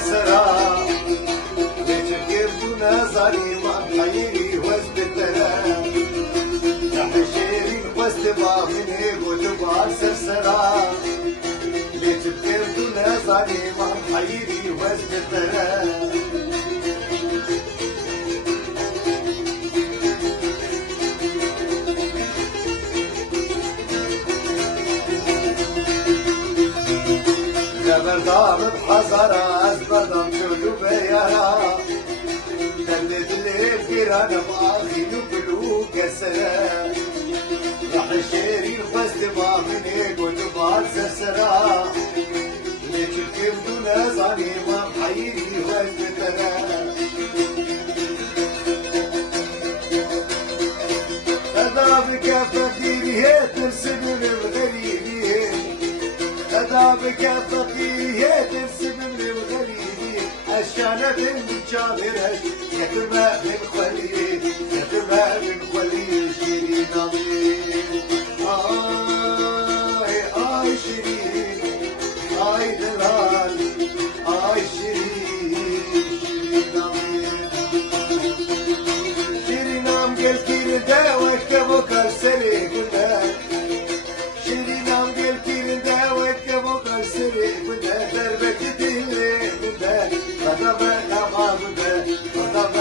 سرسرا ليش كردنا ظالما حيري وزبتنا حشيري وستبا مني وتبا سرسرا ليش كردنا ظالما حيري وزبتنا بردام بحزرة أزبردم شلو بيارا دلت الليل فيران بآخي نبلو كسرا رح الشيري الخست ما مني قلت بعد سرسرا ليش الكيف دون زاني ما محيري وزبتنا هذا بكفتي هي ترسم الغريبي هذا بكفتي هي ترسم الغريبي الشانة بالجابرة يتبع بالخليل يتبع بالخليل شيرين أمين آي شيرين آي دلال آي شيرين أمين شيرين أم قل كيردا وكبو كرسلي كلها شيرين أم قل كيردا وكبو كرسلي كلها دربك تديري كلها خطبة نغابة خطبة